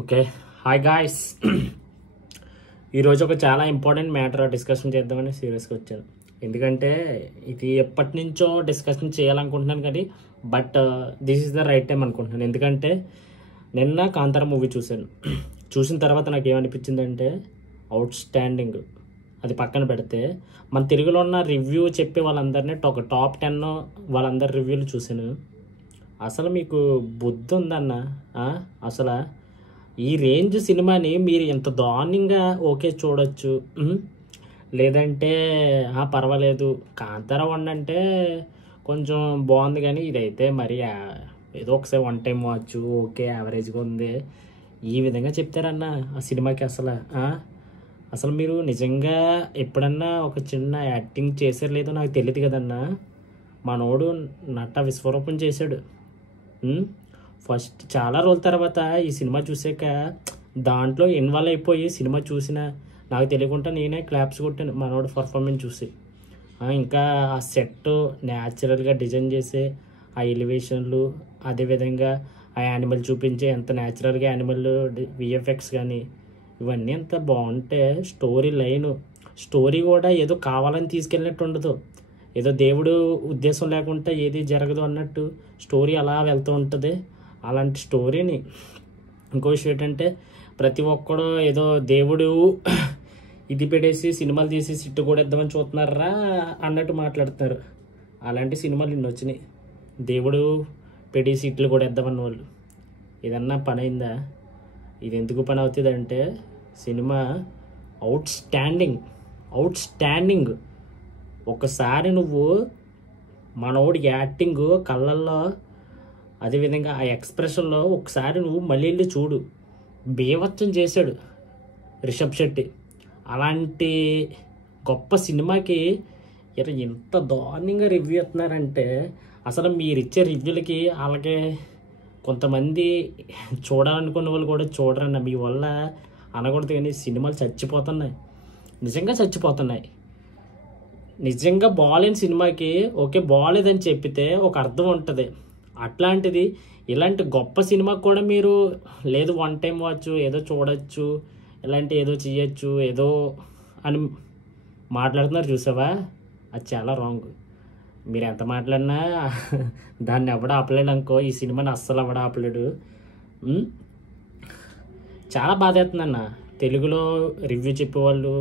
Okay hi guys ఈరోజు ఒక చాలా ఇంపార్టెంట్ మ్యాటర్ డిస్కషన్ చేద్దామని సీరియస్గా వచ్చాను. ఎందుకంటే ఇది ఎప్పటి నుంచో డిస్కషన్ చేయాలనుకుంటున్నాను కానీ but this is the right time అనుకుంటున్నాను. ఎందుకంటే నిన్న కాంతార మూవీ చూశాను. చూసిన తర్వాత నాకు ఏమనిపించిందంటే అవుట్ స్టాండింగ్. అది పక్కన పెడితే మన తెలుగులో ఉన్న రివ్యూ చెప్పే వాళ్ళందరినీ ఒక టాప్ 10 వాళ్ళందరి రివ్యూలు చూశాను. అసలు మీకు బుద్ధి ఉందన్న? అసలు ఈ రేంజ్ సినిమాని మీరు ఎంత దారుణంగా ఓకే చూడొచ్చు, లేదంటే పర్వాలేదు కాంతార 1 అంటే కొంచెం బాగుంది, కానీ ఇదైతే మరి ఏదో ఒకసారి 1 టైం వాచ్ ఓకే యావరేజ్గా ఉంది ఈ విధంగా చెప్తారన్న ఆ సినిమాకి. అసలు మీరు నిజంగా ఎప్పుడన్నా ఒక చిన్న యాక్టింగ్ చేసారు లేదో నాకు తెలియదు కదన్నా. మనోడు నట విశ్వరూపం చేశాడు. ఫస్ట్ చాలా రోజుల తర్వాత ఈ సినిమా చూసాక దాంట్లో ఇన్వాల్వ్ అయిపోయి సినిమా చూసిన నాకు తెలియకుండా నేనే క్లాప్స్ కొట్టాను మనోడు పర్ఫార్మెన్స్ చూసి. ఇంకా ఆ సెట్ న్యాచురల్గా డిజైన్ చేసే ఆ ఎలివేషన్లు, అదేవిధంగా ఆ యానిమల్ చూపించే ఎంత న్యాచురల్గా యానిమల్ విఎఫ్ఎక్స్ కానీ ఇవన్నీ ఎంత బాగుంటే స్టోరీ కూడా ఏదో కావాలని తీసుకెళ్ళినట్టు ఉండదు. ఏదో దేవుడు ఉద్దేశం లేకుండా ఏది జరగదు అన్నట్టు స్టోరీ అలా వెళ్తూ ఉంటుంది. అలాంటి స్టోరీని ఇంకో విషయం ఏంటంటే ప్రతి ఒక్కడు ఏదో దేవుడు ఇది పెట్టేసి సినిమాలు తీసి సిట్టు కూడా ఇద్దామని చూస్తున్నారా అన్నట్టు మాట్లాడుతున్నారు. అలాంటి సినిమాలు ఇన్ని వచ్చినాయి. దేవుడు పెట్టి సిట్లు కూడా ఇద్దామన్న వాళ్ళు. ఏదన్నా పని అయిందా? ఇది ఎందుకు పని అవుతుంది అంటే సినిమా అవుట్ స్టాండింగ్. ఒకసారి నువ్వు మనోడి యాక్టింగ్ కళ్ళల్లో, అదేవిధంగా ఆ ఎక్స్ప్రెషన్లో ఒకసారి నువ్వు మళ్ళీ వెళ్ళి చూడు. బీభత్సం చేశాడు రిషబ్ శెట్టి. అలాంటి గొప్ప సినిమాకి ఎంత దారుణంగా రివ్యూ ఇస్తున్నారంటే అసలు మీరు ఇచ్చే రివ్యూలకి అలాగే కొంతమంది చూడాలనుకున్న వాళ్ళు కూడా చూడరన్న. మీ వల్ల అనకూడదు కానీ సినిమాలు చచ్చిపోతున్నాయి, నిజంగా చచ్చిపోతున్నాయి. నిజంగా బాగాలేని సినిమాకి ఓకే బాగాలేదని చెప్పితే ఒక అర్థం ఉంటుంది. అట్లాంటిది ఇలాంటి గొప్ప సినిమాకి కూడా మీరు లేదు 1 టైం వాచ్ ఏదో చూడొచ్చు, ఇలాంటి ఏదో చేయొచ్చు ఏదో అని మాట్లాడుతున్నారు చూసావా? అది చాలా రాంగ్. మీరు ఎంత మాట్లాడినా దాన్ని ఎవడ ఆపలేడు అనుకో. ఈ సినిమాని అస్సలు ఎవడ ఆపలేడు. చాలా బాధ అవుతుందన్న. తెలుగులో రివ్యూ చెప్పేవాళ్ళు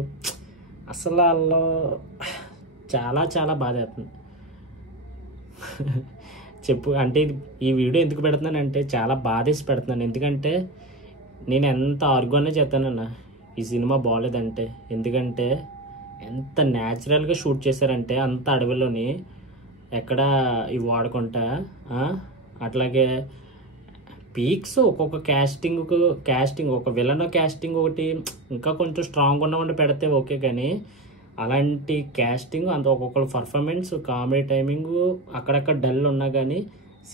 అసలు వాళ్ళు చాలా చాలా బాధ అవుతుంది. అంటే ఈ వీడియో ఎందుకు పెడుతున్నానంటే చాలా బాధేసి పెడుతున్నాను. ఎందుకంటే నేను ఎంత ఆర్గ్యూనే చేస్తానన్న ఈ సినిమా బాగోలేదంటే. ఎందుకంటే ఎంత న్యాచురల్గా షూట్ చేశారంటే అంత అడవిలోని ఎక్కడ ఇవి వాడుకుంటా. అట్లాగే పీక్స్ ఒక్కొక్క క్యాస్టింగ్ ఒక విలన్ క్యాస్టింగ్ ఒకటి ఇంకా కొంచెం స్ట్రాంగ్ ఉన్నవంటి పెడితే ఓకే, కానీ అలాంటి క్యాస్టింగ్ అంత ఒక్కొక్కరు పర్ఫార్మెన్స్, కామెడీ టైమింగ్ అక్కడక్కడ డల్ ఉన్నా కానీ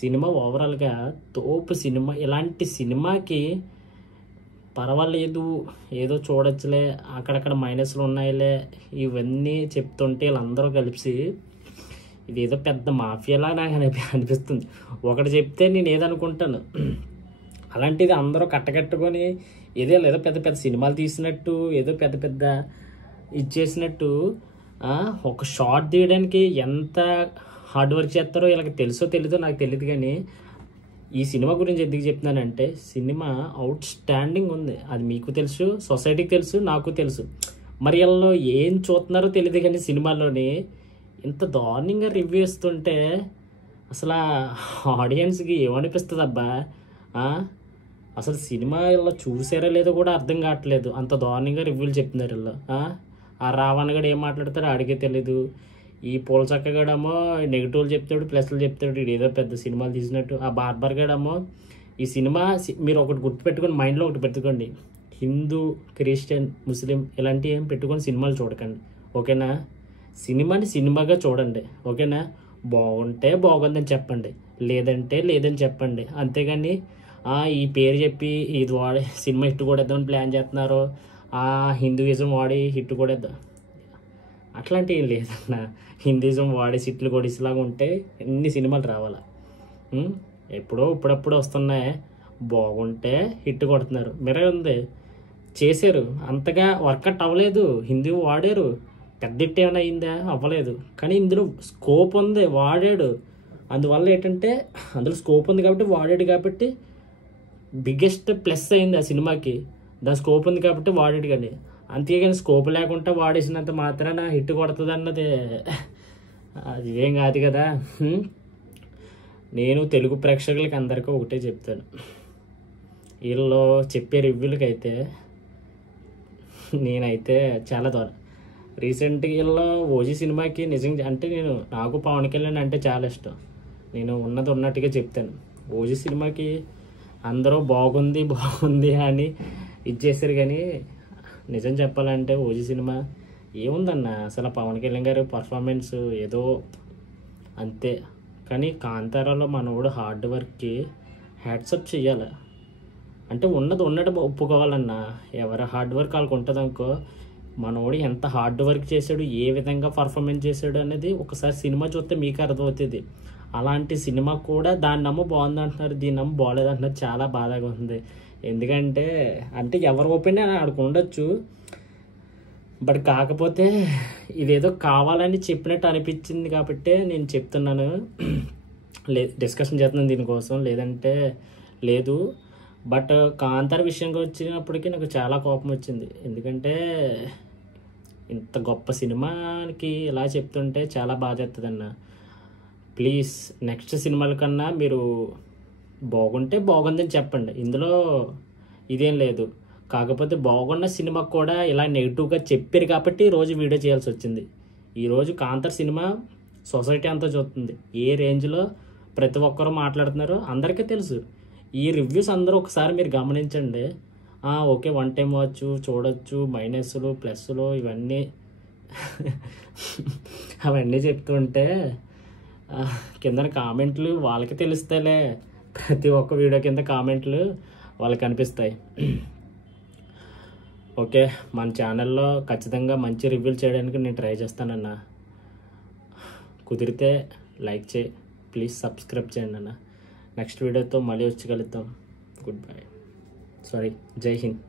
సినిమా ఓవరాల్గా తోపు సినిమా. ఇలాంటి సినిమాకి పర్వాలేదు ఏదో చూడొచ్చులే, అక్కడక్కడ మైనస్లు ఉన్నాయిలే ఇవన్నీ చెప్తుంటే వీళ్ళందరూ కలిసి ఇది ఏదో పెద్ద మాఫియాలా నాకు అనిపిస్తుంది. ఒకటి చెప్తే నేను ఏదనుకుంటాను, అలాంటిది అందరూ కట్టకట్టుకొని ఏదో పెద్ద పెద్ద సినిమాలు తీసినట్టు ఏదో పెద్ద ఇచ్చేసినట్టు. ఒక షార్ట్ తీయడానికి ఎంత హార్డ్ వర్క్ చేస్తారో వీళ్ళకి తెలుసో తెలీదో నాకు తెలియదు. కానీ ఈ సినిమా గురించి ఎందుకు చెప్తున్నానంటే సినిమా అవుట్ స్టాండింగ్ ఉంది. అది మీకు తెలుసు, సొసైటీకి తెలుసు, నాకు తెలుసు. మరి వీళ్ళు ఏం చూస్తున్నారో తెలియదు కానీ సినిమాలోని ఇంత దారుణంగా రివ్యూ ఇస్తుంటే అసలు ఆడియన్స్కి ఏమనిపిస్తుంది అబ్బా? అసలు సినిమా ఇలా చూసారో లేదో కూడా అర్థం కావట్లేదు. అంత దారుణంగా రివ్యూలు చెప్తున్నారు వీళ్ళు. ఆ రావణ్ గడు ఏం మాట్లాడతారో ఆడికే తెలీదు. ఈ పూల చక్కగాడేమో నెగిటివ్లు చెప్తాడు, ప్లస్లు చెప్తాడు. ఏదో పెద్ద సినిమాలు తీసినట్టు. ఆ బార్బర్ గడేమో ఈ సినిమా మీరు ఒకటి గుర్తుపెట్టుకొని మైండ్లో ఒకటి పెట్టుకోండి. హిందూ, క్రిస్టియన్, ముస్లిం ఇలాంటివి ఏం పెట్టుకొని సినిమాలు చూడకండి, ఓకేనా? సినిమాని సినిమాగా చూడండి, ఓకేనా? బాగుంటే బాగుందని చెప్పండి, లేదంటే లేదని చెప్పండి. అంతేగాని ఈ పేరు చెప్పి ఇది వాడి సినిమా హిట్ కొడేద్దామని ప్లాన్ చేస్తున్నారు, హిందూయిజం వాడి హిట్ కొడేద్దాం అట్లాంటివి ఏం లేదన్న. హిందూయిజం వాడి సిట్లు కొడిసేలాగా ఉంటే ఎన్ని సినిమాలు రావాలా? ఇప్పుడప్పుడు వస్తున్నాయి బాగుంటే హిట్ కొడుతున్నారు. మిర్రర్ ఉంది, చేశారు, అంతగా వర్కౌట్ అవ్వలేదు, హిందీ వాడారు, పెద్ద హిట్ ఏమైనా అయిందా? అవ్వలేదు. కానీ ఇందులో స్కోప్ ఉంది, వాడాడు. అందువల్ల ఏంటంటే అందులో స్కోప్ ఉంది కాబట్టి వాడాడు, కాబట్టి బిగ్గెస్ట్ ప్లస్ అయింది ఆ సినిమాకి. దాని స్కోప్ ఉంది కాబట్టి వాడాడు. కానీ అంతేగాని స్కోప్ లేకుండా వాడేసినంత మాత్రాన హిట్ కొడుతుంది అన్నది అది ఏం కాదు కదా. నేను తెలుగు ప్రేక్షకులకి అందరికీ ఒకటే చెప్తాను, వీళ్ళు చెప్పే రివ్యూలకి అయితే నేనైతే చాలా దూరం. రీసెంట్గా వీళ్ళు ఓజీ సినిమాకి నిజంగా అంటే నాకు పవన్ కళ్యాణ్ అంటే చాలా ఇష్టం. నేను ఉన్నది ఉన్నట్టుగా చెప్తాను. ఓజీ సినిమాకి అందరూ బాగుంది బాగుంది అని ఇచ్చేసారు. కానీ నిజం చెప్పాలంటే ఓజీ సినిమా ఏముందన్న, అసలు పవన్ కళ్యాణ్ గారి పర్ఫార్మెన్స్ ఏదో అంతే. కానీ కాంతారాలో మనోడు హార్డ్ వర్క్కి హ్యాట్సప్ చెయ్యాలి. అంటే ఉన్నది ఉన్నట్టు ఒప్పుకోవాలన్నా, ఎవరి హార్డ్ వర్క్ వాళ్ళకి ఉంటుంది అనుకో. మనోడు ఎంత హార్డ్ వర్క్ చేశాడు, ఏ విధంగా పర్ఫార్మెన్స్ చేశాడు అనేది ఒకసారి సినిమా చూస్తే మీకు అర్థమవుతుంది. అలాంటి సినిమా కూడా దాన్ని నమ్మ బాగుంది అంటున్నారు, దీన్ని నమ్మ బాగలేదు అంటున్నారు. చాలా బాధగా ఉంది. ఎందుకంటే అంటే ఎవరి ఒపీనియన్ ఆడికి ఉండొచ్చు, బట్ కాకపోతే ఇదేదో కావాలని చెప్పినట్టు అనిపించింది కాబట్టి నేను చెప్తున్నాను. డిస్కషన్ చేస్తున్నాను దీనికోసం, లేదంటే లేదు. బట్ కాంతార విషయంకి వచ్చినప్పటికీ నాకు చాలా కోపం వచ్చింది. ఎందుకంటే ఇంత గొప్ప సినిమాకి ఇలా చెప్తుంటే చాలా బాధ ఎత్తుంది అన్న. ప్లీజ్ నెక్స్ట్ సినిమాల కన్నా మీరు బాగుంటే బాగుందని చెప్పండి, ఇందులో ఇదేం లేదు. కాకపోతే బాగున్న సినిమాకు కూడా ఇలా నెగిటివ్గా చెప్పారు కాబట్టి ఈరోజు వీడియో చేయాల్సి వచ్చింది. ఈరోజు కాంతార సినిమా సొసైటీ అంతా చూస్తుంది, ఏ రేంజ్లో ప్రతి ఒక్కరూ మాట్లాడుతున్నారో అందరికీ తెలుసు. ఈ రివ్యూస్ అందరూ ఒకసారి మీరు గమనించండి. ఓకే, వన్ టైం వాచ్ చూడొచ్చు, మైనస్లు ప్లస్లు ఇవన్నీ అవన్నీ చెప్తుంటే కింద కామెంట్లు వాళ్ళకి తెలుస్తాయిలే. ప్రతి ఒక్క వీడియో కింద కామెంట్లు వాళ్ళకి కనిపిస్తాయి. ఓకే, మన ఛానల్లో ఖచ్చితంగా మంచి రివ్యూలు చేయడానికి నేను ట్రై చేస్తానన్న. కుదిరితే లైక్ చేయి, ప్లీజ్ సబ్స్క్రైబ్ చేయండి అన్న. నెక్స్ట్ వీడియోతో మళ్ళీ వచ్చి కలుద్దాం. గుడ్ బై, సారీ, జై హింద్.